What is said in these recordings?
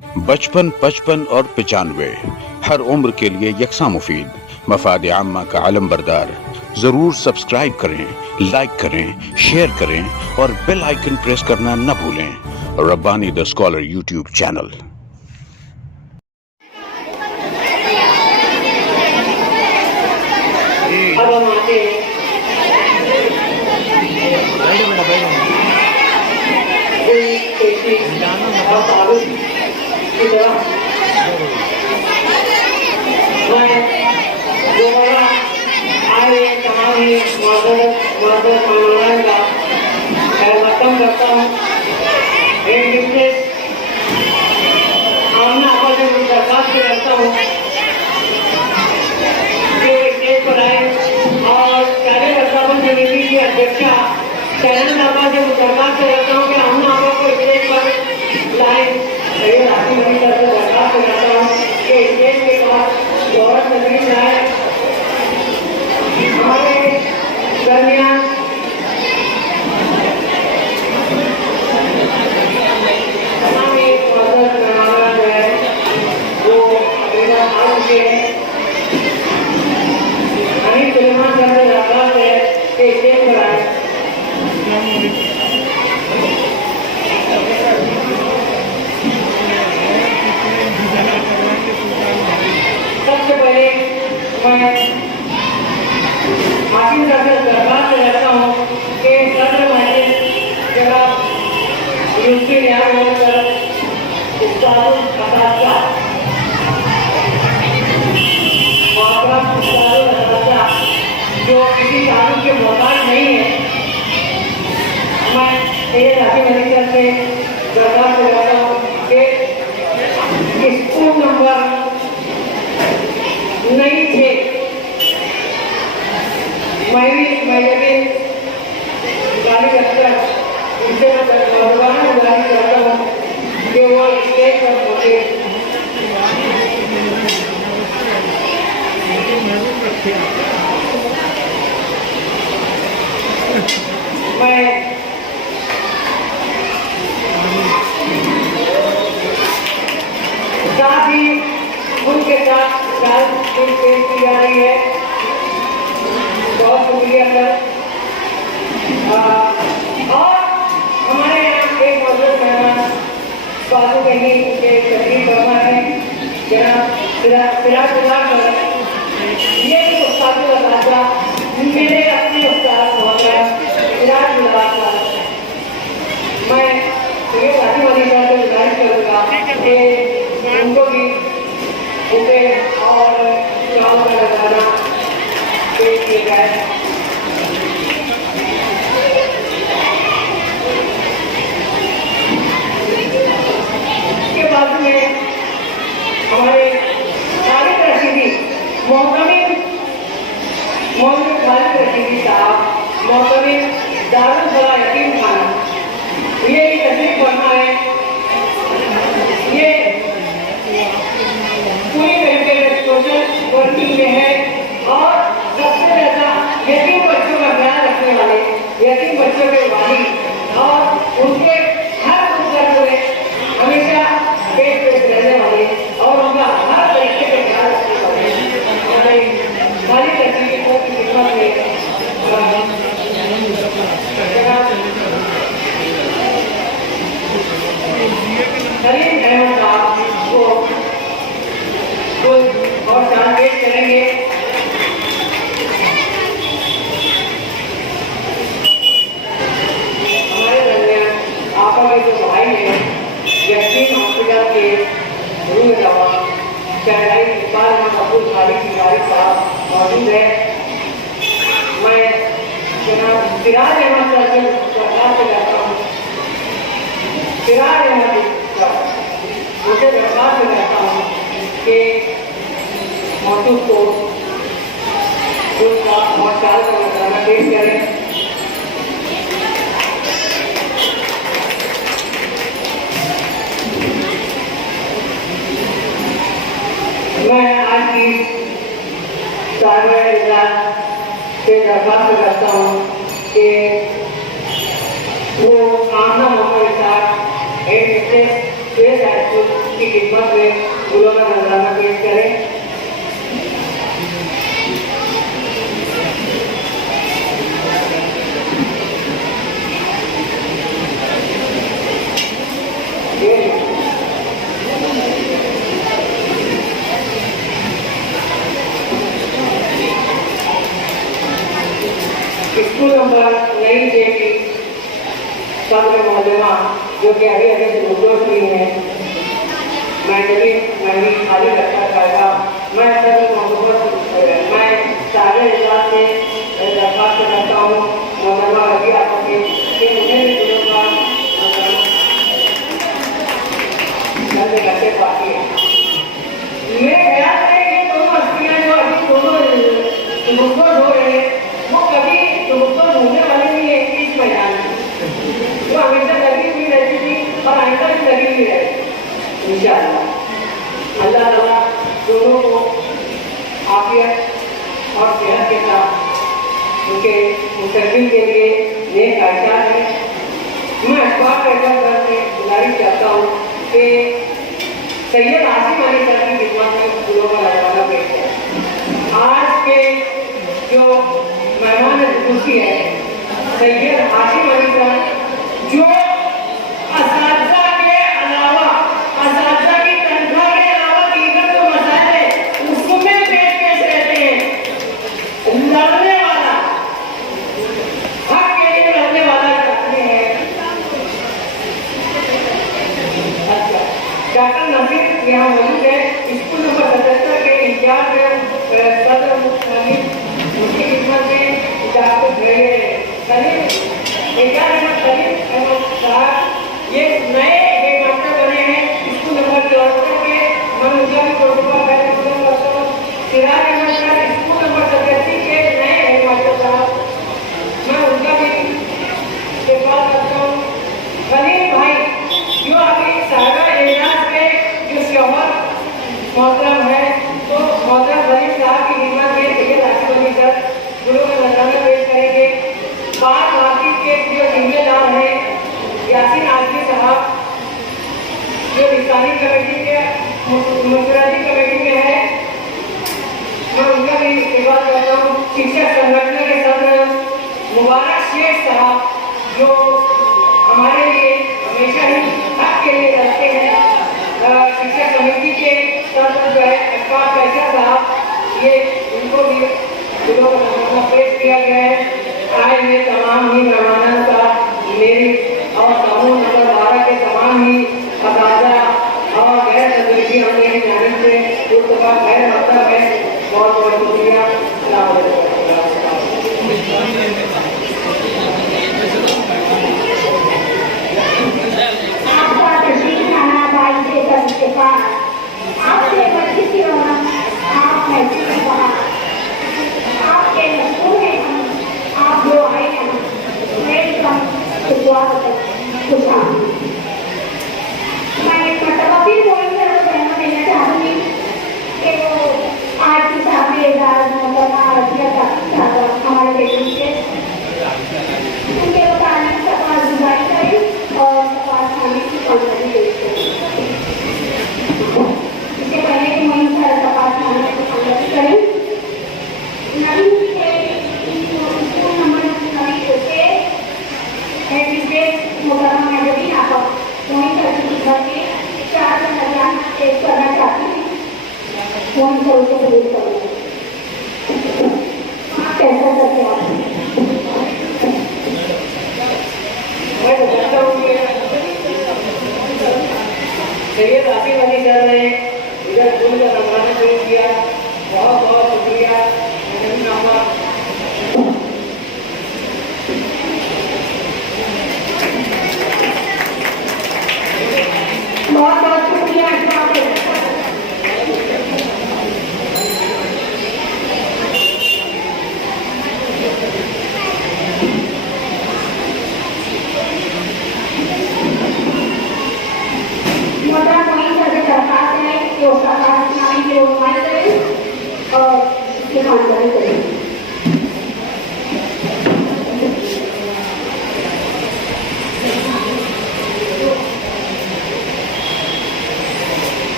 बचपन, 55 और 95 हर उम्र के लिए यकसा मुफीद, मफाद आम्मा का अलम बरदार। जरूर सब्सक्राइब करें, लाइक करें, शेयर करें और बेल आइकन प्रेस करना न भूलें। Rabbani the scholar YouTube channel. अध्यक्षा चैनल बाबा जो दरबार से रहता हूँ कि हम आपको को स्टेज पर लाए। राशि मनी तरफ से दरबार से रहता हूँ कि स्टेज के पास गौरव नगरी लाए। हमारे दरमियान तमाम एक मदद मेहमान जो है वो आगे के अनिल सुलेमान सर से दरबार से स्टेज पर आए। सबसे पहले मैं हाकिम सर से दरबार से रहता हूँ कि सर मैंने जगह यूपी न्याय होकर जो किसी कानून के मोहताज नहीं है, मैं ये हाकिम सर से दरबार से रहता हूँ कि स्कूल नंबर नहीं थे। मैं गाली करता इससे मैं गाली करता हूँ कि वो स्टेज पर पहुँचे। मैं साथ ही उनके साथ पेश की जा रही है। बहुत शुक्रिया सर। और हमारे यहाँ एक मौजूद मेहमान बाबू कहीं के तकलीफ वर्मा है ये मेरे अपने उस्ताद बहुत है सिराज गुलाब सर। मैं ये राशि मनी सर से गुजारिश करूँगा कि उनको भी उसे और चावल का लगाना पेश किया जाए। इसके बाद में हमारे खालिद रशीदी मोहम्मद खालिद रशीदी साहब मोहतमिम दारुल फलाह यतीम खाना ये तशरीफ फरमा है। ये पूरी तरीके से सोशल वर्किंग में है और सबसे ज्यादा यतीम बच्चों का ख्याल रखने वाले यतीम बच्चों के वाली और उनके हर दुख में हमेशा पेश रहने वाले और उनका हर तरीके से ख्याल रखने वाले खाली तस्वीर को खिदमत में सलीम अहमद साहब को और चार पेश करेंगे। हमारे दरमियान आपा के जो भाई हैं यकीन हॉस्पिटल के रूह दवा शहराई इकबाल अब्दुल खालिद तिवारी साहब मौजूद है। मैं जनाब सिराज अहमद सर से सरकार से कहता हूँ सिराज अहमद मुझे दरबार से कहता हूँ कि मौजूद को और चाल का बताना पेश करें। मैं आज की से दरख्वास्त करता हूँ कि वो आमना मोहम्मद साहब एक स्कूल की खिदमत में फूलों का नजराना पेश करें। स्कूल नंबर नई जेटी सत्र मोहल्ला जो कि अभी अभी से उद्योग हुई है, मैं भी खाली रखा था। मैं सभी मैं सारे इजलास से दरख्वास्त करता हूँ मोहल्ला रवि आपा से कि मुझे भी फूलों का नजर करते पाती है। मेरे ख्याल में ये दोनों हस्तियाँ जो अभी दोनों मुझको हो रहे हैं वो कभी दोस्तों ढूंढने वाले नहीं है इस मैदान में, वो हमेशा लगी हुई रहती थी और आइंदा भी लगी हुई रहेगी इंशाअल्लाह। अल्लाह ताला दोनों को आफियत और सेहत के साथ उनके मुस्तकबिल के लिए नेक ख्वाहिशात है। मैं अखबार पेपर से गुजारिश करता हूँ कि सैयद आसिम अली सर की खिदमत में फूलों का नजराना पेश है। आज के जो मेहमान खुशी है सैयद आसिम अली सर जो असातिज़ा के अलावा असातिज़ा की तनख्वाह के अलावा दीगर जो मसाइल है उसमें पेश रहते हैं। लड़ने वाला हक के लिए लड़ने वाला चाहते हैं। अच्छा, डॉक्टर नसीर यहाँ मौजूद है, स्कूल नंबर 77 के इंचार्ज सदर मुख्तालिफ उनकी खिदमत में डॉक्टर साहब ये नए हेडमास्टर बने हैं स्कूल नंबर 74 के। मैं उनका भी प्रोटोकॉल करता हूँ। Siraj Ahmad sir school number 87 के नए हेडमास्टर साहब, मैं उनका भी प्रोटोकॉल करता हूँ। खलील भाई जो अभी साहबा एजाज के जो शोहर मोहतरम है, तो मोहतरम खलील साहब की खिदमत में सैयद आसिम अली सर फूलों का नजराना पेश करेंगे। बार मार्केट के जो जिम्मेदार हैं यासीन आजमी साहब जो निशानी कमेटी के मुंफरादी कमेटी में है, मैं उनका भी इस्तेमाल करता हूँ। शिक्षक संगठन के सदस्य मुबारक शेख साहब जो हमारे लिए हमेशा ही हक के लिए लड़ते हैं। शिक्षक समिति के सदस्य जो है अखबार फैसल साहब, ये उनको भी फूलों का नजराना पेश किया गया है। आए हुए तमाम ही मेहमानों का मेरी और समूह नंबर 12 के तमाम ही असातिज़ा और गैर तकनीकी हमने की जानिब से उसका खैर मतलब है। बहुत बहुत शुक्रिया। आपसे बच्ची की रौनक आप महसूस कहा, आपके मशहूर हैं हम, आप जो आए हैं मेरी कम स्वागत खुशा। मैं एक मरतबा फिर वही तरह कहना देना चाहूँगी कि वो आज की साहब एजाज मतलब हमारे बेटी से उनके बताने की सफाई गुजारी करें और सफाई खाने की कौशली पेश करें। इससे पहले कि मैं इन सारे सफाई खाने को संगठित करें, नवीन से स्कूल नंबर 9 से हेडमिस्ट्रेस मोहतरमा मैडम आप वहीं पर घर के 4 नजराना पेश करना चाहती हूँ। वहीं पर उसे प्रवेश करूँगी। आप कैसा करते हैं? मैं बताता हूँ कि सैयद आसिम अली सर ने इधर फूल का नजराना पेश किया। बहुत बहुत शुक्रिया। बहुत बहुत शुक्रिया।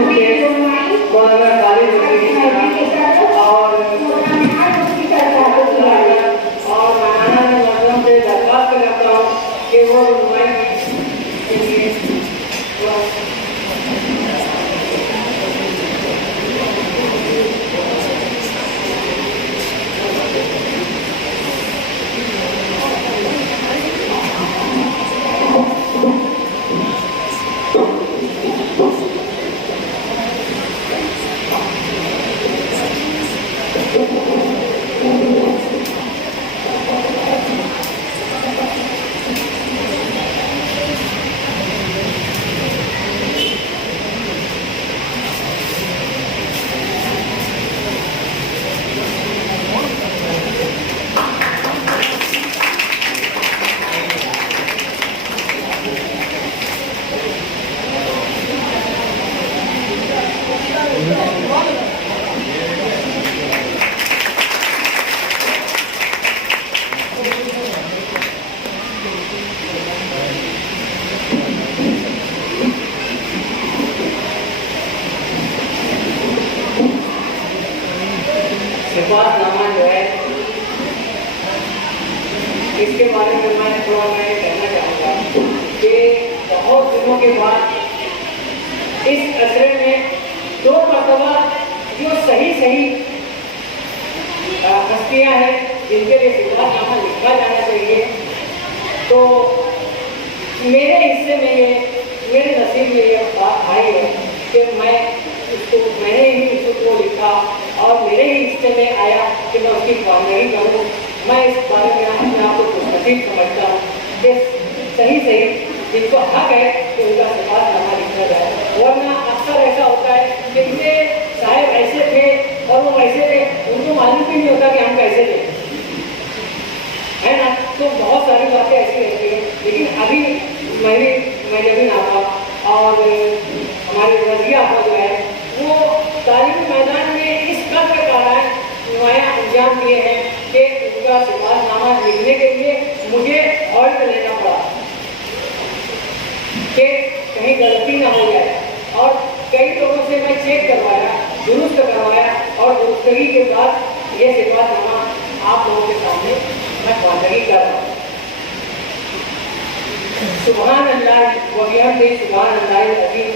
उनके मौलाना खालिद और मौलाना मुअज़्ज़म से दरख्वास्त करता हूँ कि वो नुमाइंदगी के लिए सिफातनामा जो है इसके बारे में मैं थोड़ा कहना चाहूँगा कि बहुत दिनों के बाद इस असरे में 2 मरतबा जो सही हस्तियाँ हैं जिनके लिए सिफातनामा लिखा जाना चाहिए, तो मेरे हिस्से में ये मेरे नसीब में ये बात आई है कि मैंने ही उसको लिखा और मेरे ही हिस्से में आया कि मैं उसकी ख्वानगी करूँ। मैं इस बारे में अपने आप को खुशनसीब समझता हूँ कि सही जिनको हक है कि उनका सिफातनामा लिखा जाए, वरना अक्सर ऐसा होता है कि ये साहब ऐसे थे और वो वैसे थे, उनको मालूम भी नहीं होता कि हम कैसे थे, है ना। तो बहुत सारी बातें ऐसी रहती हैं। लेकिन अभी मैं जमीन आपा और हमारे रजिया आपा जो है वो तालीमी मैदान में इस कदर का नुमाया अंजाम दिए हैं कि उनका सिफातनामा लिखने के लिए मुझे ऑर्डर लेना पड़ा कि कहीं गलती ना हो जाए, और कई लोगों से मैं चेक करवाया, दुरुस्त करवाया, और दुरुस्तगी के बाद ये सिफातनामा आप लोगों के सामने मैं ख्वानगी कर रहा हूँ। सुभान अल्लाह व बिहम्दिही सुभान अल्लाहिल अज़ीम।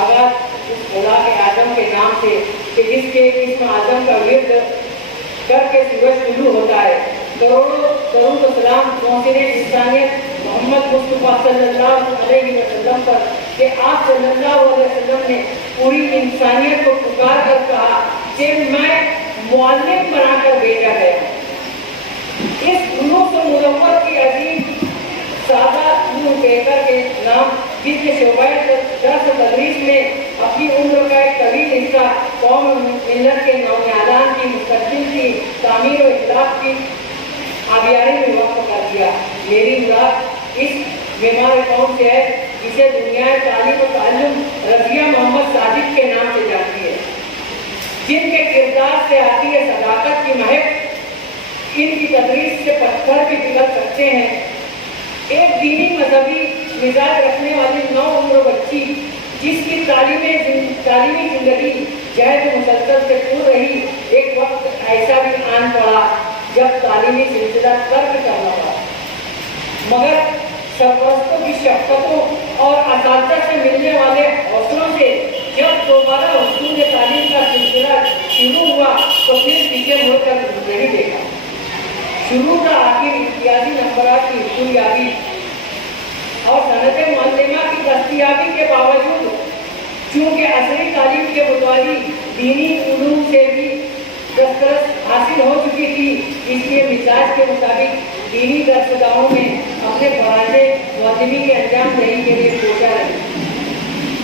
आगाज़ उस खुदा के आदम के नाम से कि जिसके इस्म आज़म का विर्द करके सूरज शुरू होता है। करोड़ों दरूद व सलाम पहुँचने इंसानियत मोहम्मद मुस्तफ़ा सल्लल्लाहु अलैहि वसल्लम पर कि आप सल्लल्लाहु अलैहि वसल्लम ने पूरी इंसानियत को पुकार कर कहा कि मैं मुअल्लिम बनाकर भेजा गया। इस रूह मुनव्वर की अजीम सादा रूह बेहतर के नाम जिसने शोबाए दर्स तदरीस में अपनी उम्र का एक तवील हिस्सा कौम मिल्लत के नौनियादान की मुस्तक़बिल की तामीर और इस्लाह की आबियारी में वक्त कर दिया। मेरी मुराद इस बीमार कौम से है जिसे दुनिया तालीम और ताल्लुम रज़िया मोहम्मद साजिद के नाम से जानती है, जिनके किरदार से आती है सदाकत की महक। इनकी तदरीस से पत्थर भी पिघल सकते हैं। एक दीनी मजहबी मिजाज रखने वाली 9 उम्र बच्ची जिसकी तालीमी जिंदगी जहद मुसलसल से पूर रही, एक वक्त ऐसा भी आन पड़ा जब तालीमी सिलसिला तर्क करना पड़ा, मगर सरपरस्तों की शफ़क़तों और असातिज़ा से मिलने वाले हौसलों से जब दोबारा हुसूल तालीम का सिलसिला शुरू हुआ तो फिर पीछे मुड़कर नहीं देखा। शुरू का आखिर इम्तियाजी नंबरात की हुसूलियाबी और सनत मुअल्लिमा की दस्तयाबी के बावजूद चूँकि असली तालीम के मुताबिक दीनी उलूम से भी दस्तरस हासिल हो चुकी थी, इसलिए मिजाज के मुताबिक दीनी दरसगाहों में अपने फराज़े मुअल्लिमी के अंजाम दही के लिए सोचा रही।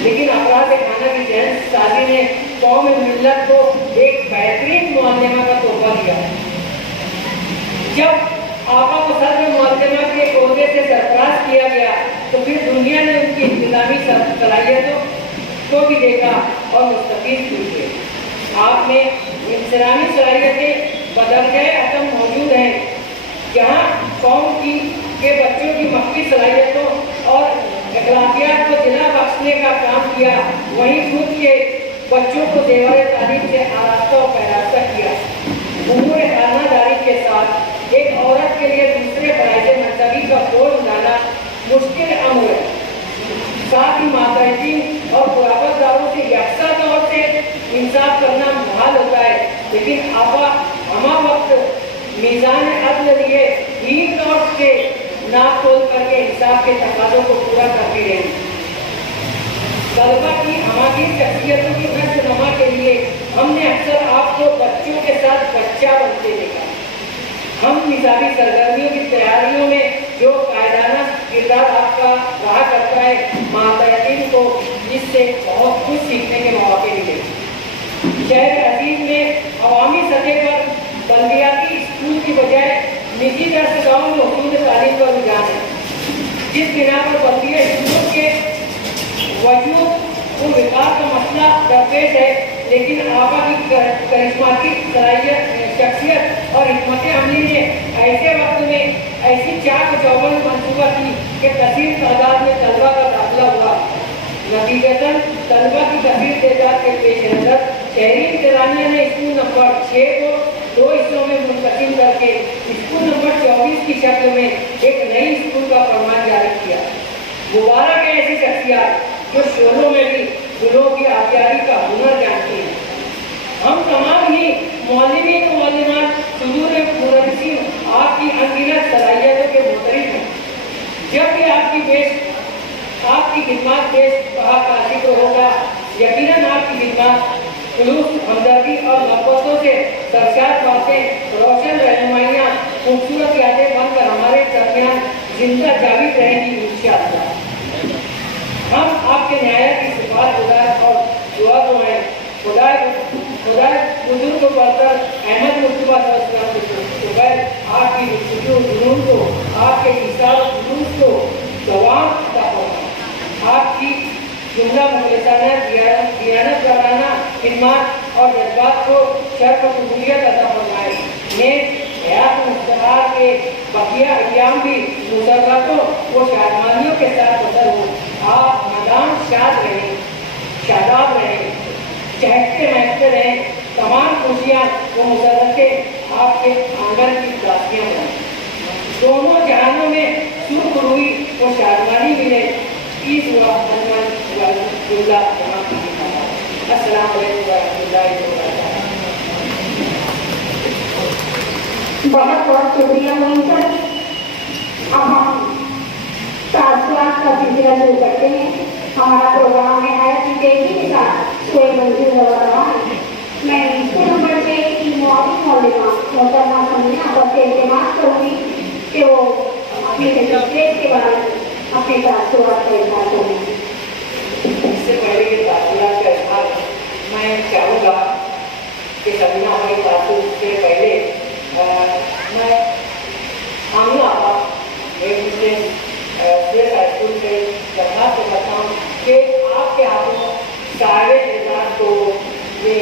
लेकिन अफराद खाना की जहन साजी ने कौम मिल्लत को एक बेहतरीन मुअल्लिमा का तोहफा दिया। जब आपा को सदर मुअल्लिमा के ओहदे से सरफराज किया गया तो फिर दुनिया ने उनकी इंतजामी सलाहियतों को भी देखा और मुस्तफ़ीद पूछे। आप में इंसानी सलाहियतें बदरजाए अतम मौजूद हैं। जहाँ कौम के बच्चों की मख्फी सलाहियतों और अखलाकियात को जिला बख्शने का काम किया, वहीं खुद के बच्चों को जेवर तालीम से आरास्ता और पैरास्ता किया। उमूर खानादारी के साथ एक औरत के लिए दूसरे फराइज़ मनसबी का बोझ उठाना मुश्किल अमर है। साथ ही मातहतीन और खुराफतदारों से यकसा तौर से इंसाफ करना मुहाल होता है, लेकिन आपा हमा वक्त मीज़ान अदल लिए ठीक तौर से नाप तोल करके इंसाफ के तकाज़ों को पूरा करती रही। तलबा की हमारी शख्सियतों की नशोनुमा के लिए हमने अक्सर आपको बच्चों के साथ बच्चा बनते देखा। हम निसाबी सरगर्मियों की तैयारियों में जो कायदाना किरदार आपका रहा करता है, मातहतीन को इससे बहुत कुछ सीखने के मौके मिले। शहर अजीज में अवामी सतह पर बल्दियाती स्कूल की बजाय निजी दरसगाहों में हुकूमत तालीम का रुझान है, जिस बिना पर बल्दिया स्कूलों के वजूद को विकास का मसला दरपेश है, लेकिन आपा की करिश्माती शख्सियत और हिकमत अमली ने ऐसे वक्त में ऐसी चाक चौबंद मंसूबा की कि कसीर तादाद में तलबा का दाखिला हुआ। नतीजतन तलबा की कसीर तादाद के पेश नज़र शहरी इंतजामिया ने स्कूल नंबर 6 को 2 हिस्सों में मुंतकिल करके स्कूल नंबर 24 की शक्ल में एक नई स्कूल का फरमान जारी किया। मुबारक है ऐसी शख्सियत जो शोलों में भी गुलों की आबियारी का हुनर जानती है। हम तमाम ही मौलवी और मौलमात सुदूर मुदर्रिसीन आपकी अनगिनत सलाहियतों के मुतरिफ हैं। जब भी आपकी खिदमत देश का जिक्र होगा, यकीनन आपकी खिदमत खुलूस, हमदर्दी और मोहब्बतों से सरशार बातें, रोशन रहनुमाइयाँ, खूबसूरत यादें बनकर हमारे दरमियान जिंदा जाविद रहेंगी इंशाअल्लाह। हम आपके न्याय की सिफात खुदा और दुआ को है खुदा बुजुर्ग को बढ़कर अहमद मुस्तफा के बगैर आपकी जुनून को, आपके इशार जुलूस को दवाम आपकी जुमला मुखलिसाना दियानत कराना खिदमत और जज्बात को शर्फ कबूलियत अता फरमाए। नेक हयात मुस्तहार के बकिया अय्याम भी मुसर्रतों व शादमानियों के साथ बसर हो। आप मदाम शाद रहें, शादाब रहें, चहकते महकते रहें। तमाम खुशियाँ व मुसर्रतें आपके आंगन की दासियाँ बनें। दोनों जहानों में सुरखरुई व शादमानी मिले। ईद हुआ अस्सलाम वालेकुम वरहमतुल्लाहि वबरकातुहू। बहुत बहुत शुक्रिया मोइन सर। अब हम तासुरात का सिलसिला शुरू करते हैं। हमारा प्रोग्राम है आयत की तेजी के साथ कोई मंजिल रवा है। मैं स्कूल नंबर 6 की मौलमा मोहतरमा समीना पर से इल्तिमास करूँगी कि वो अपने स्टेज के बारे में अपने तासुरात का इजहार करें। इससे पहले के तासुरात का इजहार मैं चाहूँगा कि समीना हमारी तासुर से पहले मैं आमला स्कूल से दरखास्त करता हूँ कि आपके हाथों सारे एजाज को ये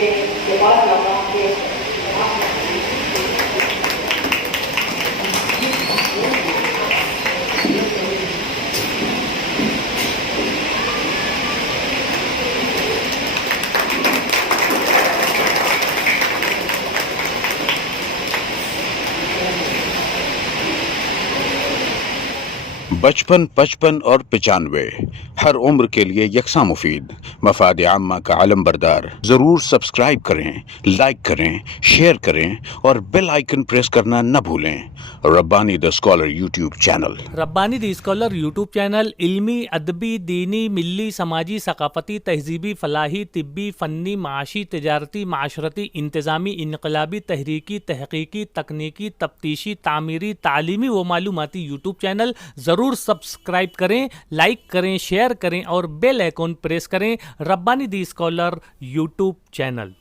लिबास लगा के बचपन 55 और 95 हर उम्र के लिए यकसा मुफीद मफाद आम्मा का आलम बरदार। जरूर सब्सक्राइब करें, लाइक करें, शेयर करें और बेल आइकन प्रेस करना न भूलें। Rabbani the scholar YouTube channel. Rabbani the scholar YouTube channel इल्मी, अदबी, दीनी, मिल्ली, समाजी, सकाफती, तहजीबी, फलाही, तिब्बी, फ़न्नी, माशी, तिजारती, माशरती, इंतज़ामी, इनकलाबी, तहरीकी, तहकीकी, तकनीकी, तफ्तीशी, तामीरी, तालीमी व मालूमाती यूट्यूब चैनल। ज़रूर सब्सक्राइब करें, लाइक करें, शेयर करें और बेल आइकन प्रेस करें। Rabbani the scholar YouTube channel.